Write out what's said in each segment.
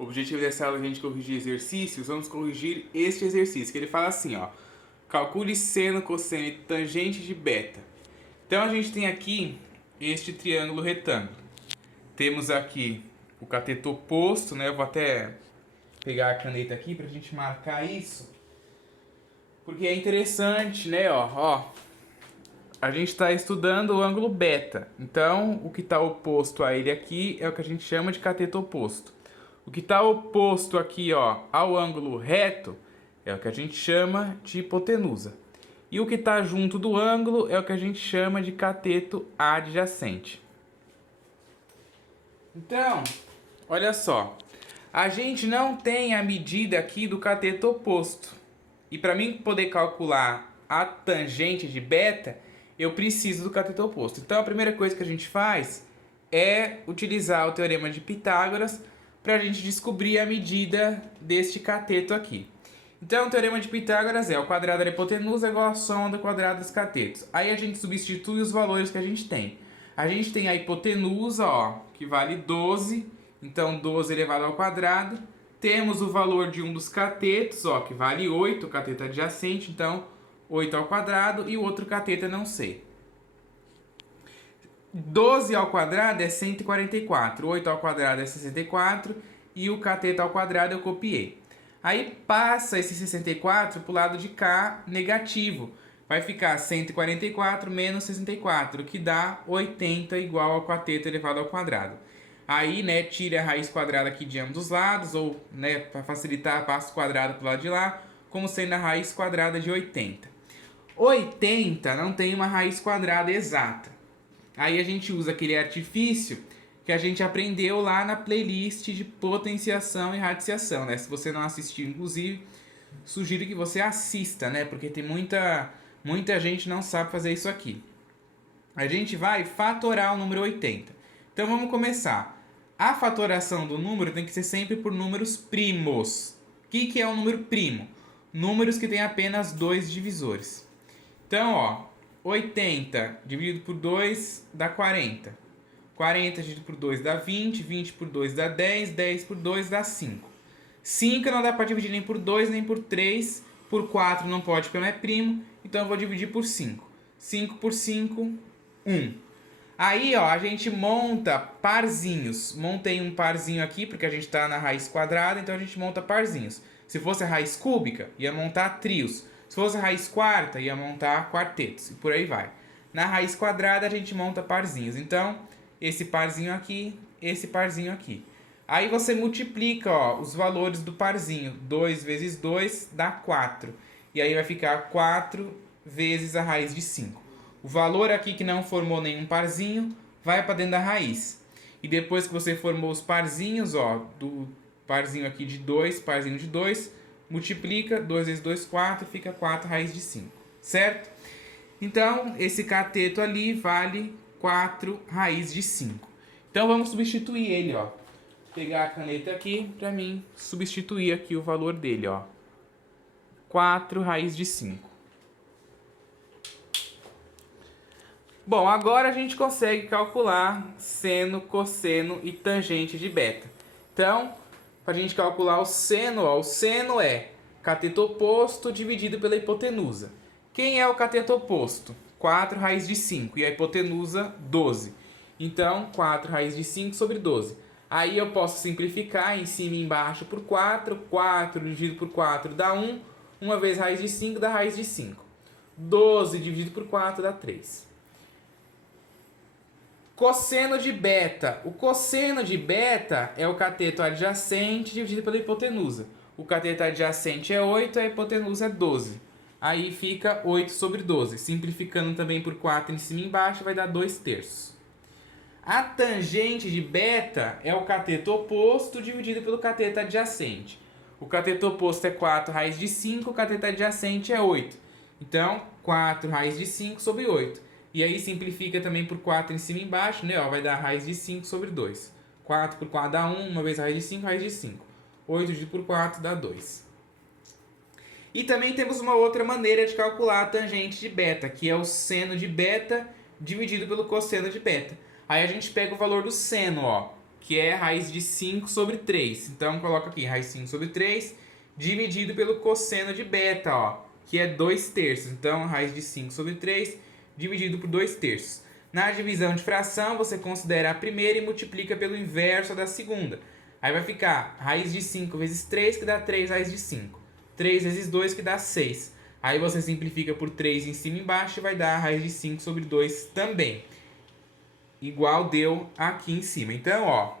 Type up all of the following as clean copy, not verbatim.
O objetivo dessa aula é a gente corrigir exercícios. Vamos corrigir este exercício, que ele fala assim, ó. Calcule seno, cosseno e tangente de beta. Então a gente tem aqui este triângulo retângulo. Temos aqui o cateto oposto, né? Eu vou até pegar a caneta aqui pra gente marcar isso. Porque é interessante, né? Ó, a gente está estudando o ângulo beta. Então, o que está oposto a ele aqui é o que a gente chama de cateto oposto. O que está oposto aqui, ó, ao ângulo reto é o que a gente chama de hipotenusa. E o que está junto do ângulo é o que a gente chama de cateto adjacente. Então, olha só. A gente não tem a medida aqui do cateto oposto. E para mim poder calcular a tangente de beta, eu preciso do cateto oposto. Então a primeira coisa que a gente faz é utilizar o teorema de Pitágoras para a gente descobrir a medida deste cateto aqui. Então o teorema de Pitágoras é o quadrado da hipotenusa igual a soma do quadrado dos catetos. Aí a gente substitui os valores que a gente tem. A gente tem a hipotenusa, ó, que vale 12, então 12 elevado ao quadrado. Temos o valor de um dos catetos, ó, que vale 8, o cateto adjacente, então 8 ao quadrado, e o outro cateto eu não sei. 12 ao quadrado é 144, 8 ao quadrado é 64, e o cateto ao quadrado eu copiei. Aí passa esse 64 para o lado de cá negativo. Vai ficar 144 menos 64, que dá 80 igual ao cateto elevado ao quadrado. Aí, né, tira a raiz quadrada aqui de ambos os lados, ou, né, para facilitar, passa o quadrado para o lado de lá, como sendo a raiz quadrada de 80. 80 não tem uma raiz quadrada exata. Aí a gente usa aquele artifício que a gente aprendeu lá na playlist de potenciação e radiciação, né? Se você não assistiu, inclusive, sugiro que você assista, né? Porque tem muita gente não sabe fazer isso aqui. A gente vai fatorar o número 80. Então vamos começar. A fatoração do número tem que ser sempre por números primos. O que é um número primo? Números que têm apenas dois divisores. Então, ó, 80 dividido por 2 dá 40. 40 dividido por 2 dá 20, 20 por 2 dá 10, 10 por 2 dá 5. 5 não dá para dividir nem por 2 nem por 3, por 4 não pode porque não é primo, então eu vou dividir por 5. 5 por 5, 1. Aí, ó, a gente monta parzinhos. Montei um parzinho aqui, porque a gente está na raiz quadrada, então a gente monta parzinhos. Se fosse a raiz cúbica, ia montar trios. Se fosse a raiz quarta, ia montar quartetos. E por aí vai. Na raiz quadrada, a gente monta parzinhos. Então, esse parzinho aqui, esse parzinho aqui. Aí você multiplica, ó, os valores do parzinho. 2 vezes 2 dá 4. E aí vai ficar 4 vezes a raiz de 5. O valor aqui que não formou nenhum parzinho vai para dentro da raiz. E depois que você formou os parzinhos, ó, do parzinho aqui de 2, parzinho de 2, multiplica, 2 vezes 2, 4, fica 4 raiz de 5, certo? Então, esse cateto ali vale 4 raiz de 5. Então, vamos substituir ele, ó. Vou pegar a caneta aqui para mim substituir aqui o valor dele, ó. 4 raiz de 5. Bom, agora a gente consegue calcular seno, cosseno e tangente de beta. Então, para a gente calcular o seno, ó, o seno é cateto oposto dividido pela hipotenusa. Quem é o cateto oposto? 4 raiz de 5 e a hipotenusa 12. Então, 4 raiz de 5 sobre 12. Aí eu posso simplificar em cima e embaixo por 4. 4 dividido por 4 dá 1. 1 vezes raiz de 5 dá raiz de 5. 12 dividido por 4 dá 3. Cosseno de beta. O cosseno de beta é o cateto adjacente dividido pela hipotenusa. O cateto adjacente é 8, a hipotenusa é 12. Aí fica 8 sobre 12. Simplificando também por 4 em cima e embaixo, vai dar 2 terços. A tangente de beta é o cateto oposto dividido pelo cateto adjacente. O cateto oposto é 4 raiz de 5, o cateto adjacente é 8. Então, 4 raiz de 5 sobre 8. E aí simplifica também por 4 em cima e embaixo, né? Ó, vai dar raiz de 5 sobre 2. 4 por 4 dá 1, 1 vezes raiz de 5, raiz de 5. 8 dividido por 4 dá 2. E também temos uma outra maneira de calcular a tangente de beta, que é o seno de beta dividido pelo cosseno de beta. Aí a gente pega o valor do seno, ó. que é raiz de 5 sobre 3. Então, coloca aqui, raiz de 5 sobre 3, dividido pelo cosseno de beta, ó, que é 2 terços. Então, raiz de 5 sobre 3, dividido por 2 terços. Na divisão de fração, você considera a primeira e multiplica pelo inverso da segunda. Aí vai ficar raiz de 5 vezes 3, que dá 3 raiz de 5. 3 vezes 2, que dá 6. Aí você simplifica por 3 em cima e embaixo e vai dar a raiz de 5 sobre 2 também. Igual deu aqui em cima. Então, ó,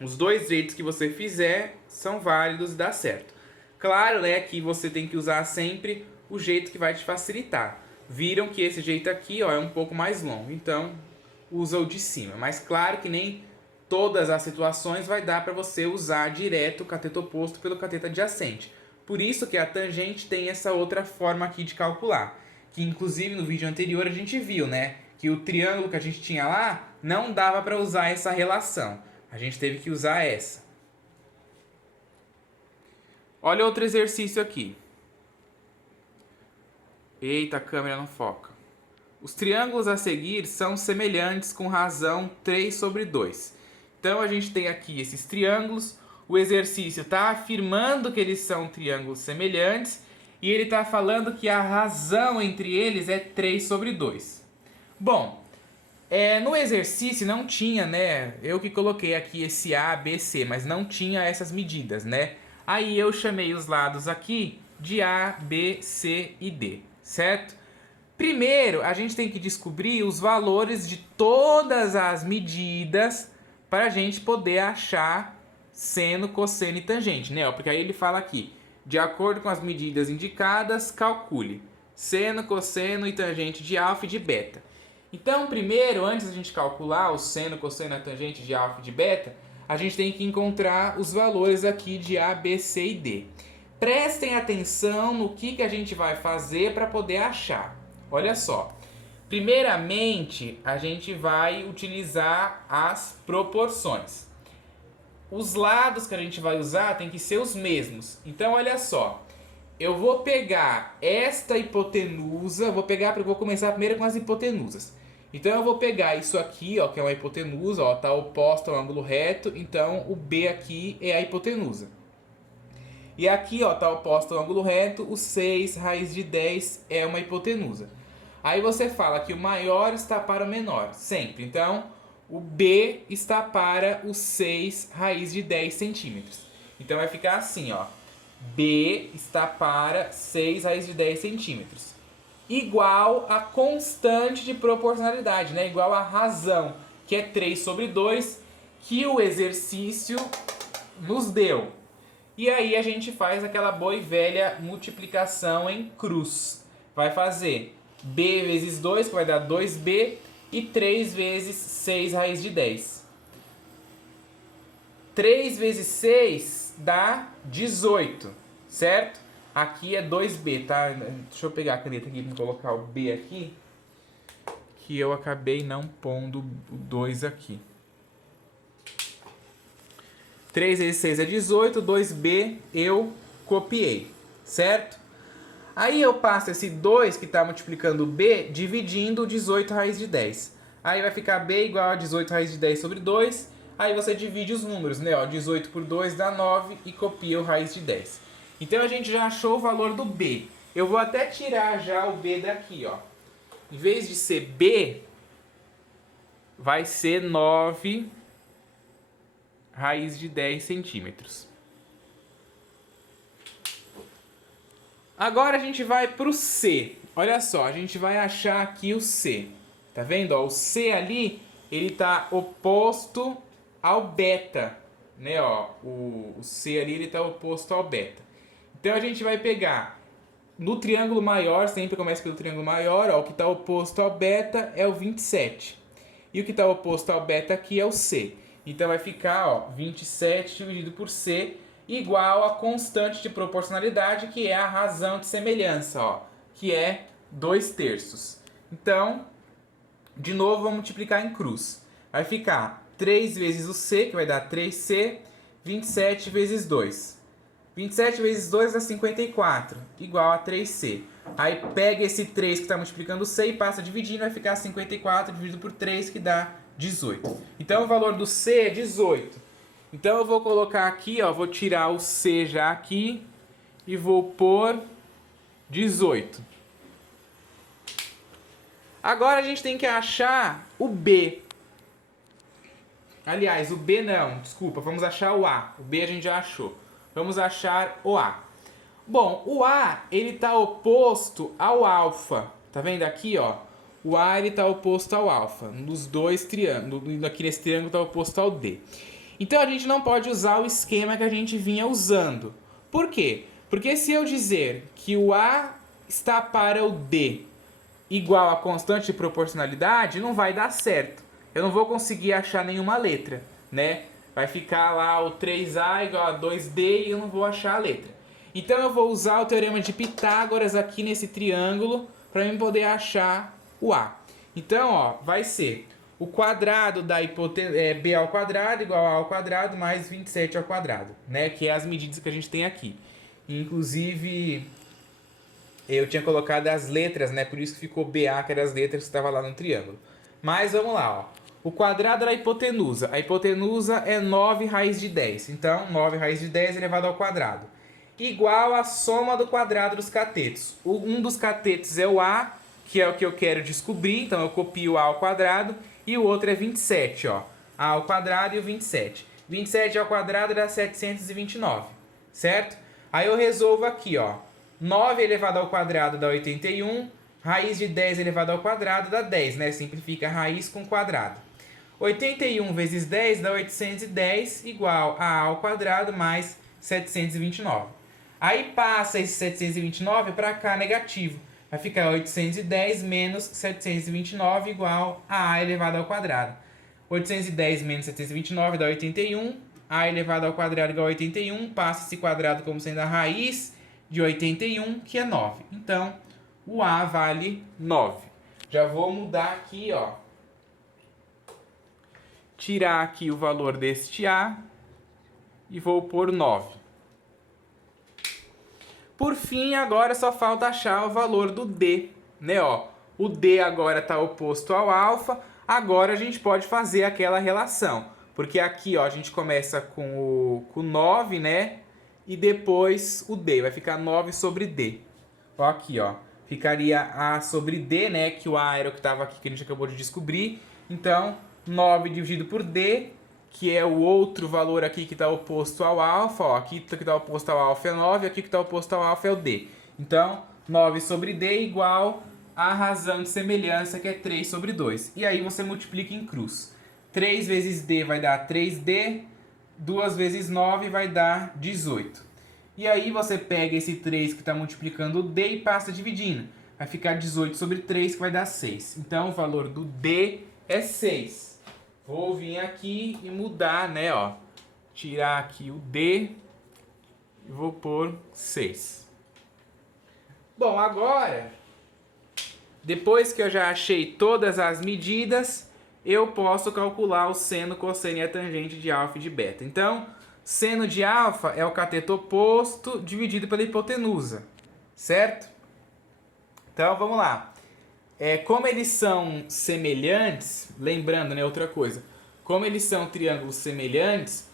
os dois jeitos que você fizer são válidos e dá certo. Claro, né, que você tem que usar sempre o jeito que vai te facilitar. Viram que esse jeito aqui, ó, é um pouco mais longo, então usa o de cima. Mas claro que nem todas as situações vai dar para você usar direto o cateto oposto pelo cateto adjacente. Por isso que a tangente tem essa outra forma aqui de calcular. Que inclusive no vídeo anterior a gente viu, né? Que o triângulo que a gente tinha lá não dava para usar essa relação. A gente teve que usar essa. Olha outro exercício aqui. Eita, a câmera não foca. Os triângulos a seguir são semelhantes com razão 3 sobre 2. Então a gente tem aqui esses triângulos. O exercício está afirmando que eles são triângulos semelhantes e ele está falando que a razão entre eles é 3 sobre 2. Bom, no exercício não tinha, né? Eu que coloquei aqui esse A, B, C, mas não tinha essas medidas, né? Aí eu chamei os lados aqui de A, B, C e D, certo? Primeiro, a gente tem que descobrir os valores de todas as medidas para a gente poder achar seno, cosseno e tangente, né? Porque aí ele fala aqui, de acordo com as medidas indicadas, calcule seno, cosseno e tangente de alfa e de beta. Então, primeiro, antes da gente calcular o seno, cosseno e a tangente de alfa e de beta, a gente tem que encontrar os valores aqui de A, B, C e D. Prestem atenção no que a gente vai fazer para poder achar. Olha só. Primeiramente, a gente vai utilizar as proporções. Os lados que a gente vai usar tem que ser os mesmos. Então, olha só. Eu vou pegar esta hipotenusa, vou começar primeiro com as hipotenusas. Então eu vou pegar isso aqui, ó, que é uma hipotenusa, ó, tá oposta ao ângulo reto, então o B aqui é a hipotenusa. E aqui, ó, tá oposto ao ângulo reto, o 6 raiz de 10 é uma hipotenusa. Aí você fala que o maior está para o menor, sempre. Então, o B está para o 6 raiz de 10 centímetros. Então vai ficar assim, ó. B está para 6 raiz de 10 centímetros. Igual a constante de proporcionalidade, né? Igual a razão, que é 3 sobre 2, que o exercício nos deu. E aí a gente faz aquela boa e velha multiplicação em cruz. Vai fazer B vezes 2, que vai dar 2B, e 3 vezes 6 raiz de 10. 3 vezes 6 dá 18, certo? Aqui é 2B, tá? Deixa eu pegar a caneta aqui para colocar o B aqui, que eu acabei não pondo o 2 aqui. 3 vezes 6 é 18, 2B eu copiei, certo? Aí eu passo esse 2 que está multiplicando B, dividindo 18 raiz de 10. Aí vai ficar B igual a 18 raiz de 10 sobre 2. Aí você divide os números, né? Ó, 18 por 2 dá 9 e copia o raiz de 10. Então a gente já achou o valor do B. Eu vou até tirar já o B daqui, ó. Em vez de ser B, vai ser 9 raiz de 10 centímetros. Agora a gente vai para o C. Olha só, a gente vai achar aqui o C. Tá vendo? Ó, o C ali, ele tá oposto ao beta, né? Ó, o C ali, ele tá oposto ao beta. Então a gente vai pegar no triângulo maior, sempre começa pelo triângulo maior, ó, o que está oposto ao beta é o 27. E o que está oposto ao beta aqui é o C. Então vai ficar, ó, 27 dividido por C igual a constante de proporcionalidade, que é a razão de semelhança, ó, que é 2 terços. Então, de novo, vamos multiplicar em cruz. Vai ficar 3 vezes o C, que vai dar 3C, 27 vezes 2. 27 vezes 2 dá 54, igual a 3C. Aí pega esse 3 que está multiplicando C e passa dividindo, vai ficar 54 dividido por 3, que dá 18. Então, o valor do C é 18. Então, eu vou colocar aqui, ó, vou tirar o C já aqui e vou pôr 18. Agora, a gente tem que achar o B. Aliás, o B não, desculpa, vamos achar o A. O B a gente já achou. Vamos achar o A. Bom, o A, ele está oposto ao alfa. Tá vendo aqui, ó? O A, ele está oposto ao alfa. Nos dois triângulos, aqui nesse triângulo está oposto ao D. Então, a gente não pode usar o esquema que a gente vinha usando. Por quê? Porque se eu dizer que o A está para o D igual a constante de proporcionalidade, não vai dar certo. Eu não vou conseguir achar nenhuma letra, né? Vai ficar lá o 3A igual a 2D e eu não vou achar a letra. Então eu vou usar o teorema de Pitágoras aqui nesse triângulo para eu poder achar o A. Então, ó, vai ser o quadrado da B ao quadrado igual a ao quadrado mais 27 ao quadrado, né? Que é as medidas que a gente tem aqui. Inclusive, eu tinha colocado as letras, né? Por isso que ficou BA, que eram as letras que estavam lá no triângulo. Mas vamos lá, ó. O quadrado da hipotenusa. A hipotenusa é 9 raiz de 10. Então, 9 raiz de 10 elevado ao quadrado. Igual a soma do quadrado dos catetos. Um dos catetos é o A, que é o que eu quero descobrir. Então, eu copio o A ao quadrado. E o outro é 27, ó. A ao quadrado e o 27. 27 ao quadrado dá 729, certo? Aí eu resolvo aqui, ó. 9 elevado ao quadrado dá 81. Raiz de 10 elevado ao quadrado dá 10, né? Simplifica raiz com quadrado. 81 vezes 10 dá 810, igual a ao quadrado mais 729. Aí passa esse 729 para cá negativo. Vai ficar 810 menos 729 igual a A elevado ao quadrado. 810 menos 729 dá 81. A elevado ao quadrado igual a 81. Passa esse quadrado como sendo a raiz de 81, que é 9. Então, o A vale 9. Já vou mudar aqui, ó. Tirar aqui o valor deste A e vou pôr 9. Por fim, agora só falta achar o valor do D, né, ó. O D agora está oposto ao alfa, agora a gente pode fazer aquela relação. Porque aqui, ó, a gente começa com o 9, né, e depois o D, vai ficar 9 sobre D. Ó, aqui, ó, ficaria A sobre D, né, que o A era o que estava aqui, que a gente acabou de descobrir. Então, 9 dividido por D, que é o outro valor aqui que está oposto ao alfa, ó, aqui que está oposto ao alfa é 9, aqui que está oposto ao alfa é o D. Então, 9 sobre D igual a razão de semelhança, que é 3 sobre 2. E aí você multiplica em cruz. 3 vezes D vai dar 3D, 2 vezes 9 vai dar 18. E aí você pega esse 3 que está multiplicando o D e passa dividindo. Vai ficar 18 sobre 3, que vai dar 6. Então, o valor do D é 6. Vou vir aqui e mudar, né, ó. Tirar aqui o D e vou pôr 6. Bom, agora, depois que eu já achei todas as medidas, eu posso calcular o seno, cosseno e a tangente de alfa e de beta. Então, seno de alfa é o cateto oposto dividido pela hipotenusa, certo? Então, vamos lá. Como eles são semelhantes, lembrando, né, outra coisa, como eles são triângulos semelhantes,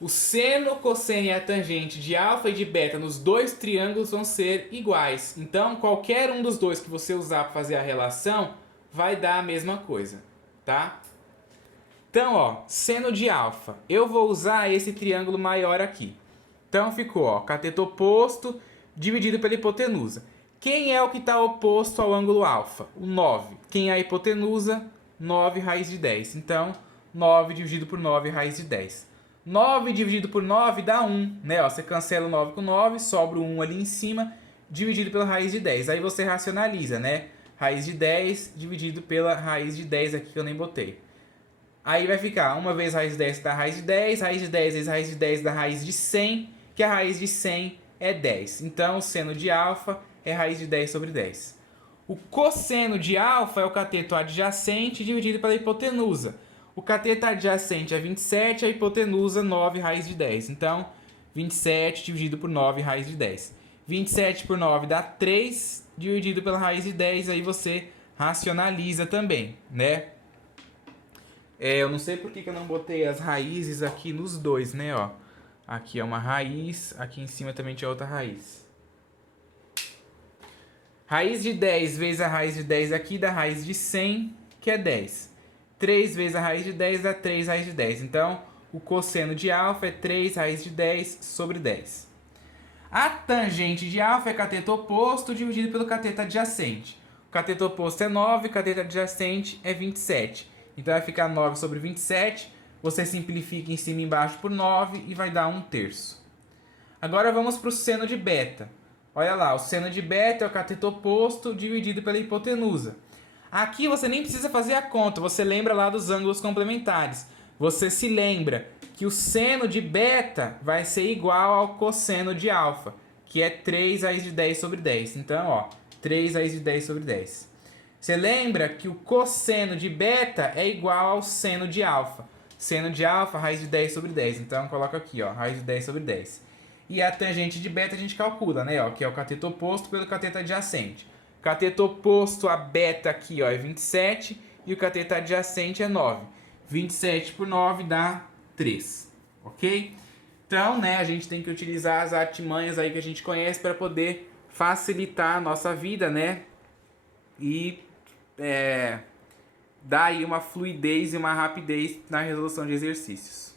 o seno, cosseno e a tangente de alfa e de beta nos dois triângulos vão ser iguais. Então, qualquer um dos dois que você usar para fazer a relação vai dar a mesma coisa, tá? Então, ó, seno de alfa, eu vou usar esse triângulo maior aqui. Então, ficou, ó, cateto oposto dividido pela hipotenusa. Quem é o que está oposto ao ângulo alfa? O 9. Quem é a hipotenusa? 9 raiz de 10. Então, 9 dividido por 9 raiz de 10. 9 dividido por 9 dá 1, né? Ó, você cancela o 9 com 9, sobra o 1 ali em cima, dividido pela raiz de 10. Aí você racionaliza, né? Raiz de 10 dividido pela raiz de 10 aqui que eu nem botei. Aí vai ficar 1 vezes raiz de 10 dá raiz de 10, raiz de 10 vezes raiz de 10 dá raiz de 100, que a raiz de 100 é 10. Então, o seno de alfa é raiz de 10 sobre 10. O cosseno de alfa é o cateto adjacente dividido pela hipotenusa. O cateto adjacente é 27, a hipotenusa 9 raiz de 10. Então, 27 dividido por 9 raiz de 10. 27 por 9 dá 3, dividido pela raiz de 10, aí você racionaliza também, né? Eu não sei por que eu não botei as raízes aqui nos dois, né, ó. Aqui é uma raiz, aqui em cima também tinha outra raiz. Raiz de 10 vezes a raiz de 10 aqui dá raiz de 100, que é 10. 3 vezes a raiz de 10 dá 3 raiz de 10. Então, o cosseno de alfa é 3 raiz de 10 sobre 10. A tangente de alfa é cateto oposto dividido pelo cateto adjacente. O cateto oposto é 9, o cateto adjacente é 27. Então vai ficar 9 sobre 27. Você simplifica em cima e embaixo por 9 e vai dar 1/3. Agora vamos para o seno de beta. Olha lá, o seno de beta é o cateto oposto dividido pela hipotenusa. Aqui você nem precisa fazer a conta, você lembra lá dos ângulos complementares. Você se lembra que o seno de beta vai ser igual ao cosseno de alfa, que é 3 raiz de 10 sobre 10. Então, ó, 3 raiz de 10 sobre 10. Você lembra que o cosseno de beta é igual ao seno de alfa. Seno de alfa, raiz de 10 sobre 10. Então, coloca aqui, ó, raiz de 10 sobre 10. E a tangente de beta a gente calcula, né, ó, que é o cateto oposto pelo cateto adjacente. Cateto oposto a beta aqui, ó, é 27 e o cateto adjacente é 9. 27 por 9 dá 3, ok? Então, né, a gente tem que utilizar as artimanhas aí que a gente conhece para poder facilitar a nossa vida, né? E dar aí uma fluidez e uma rapidez na resolução de exercícios.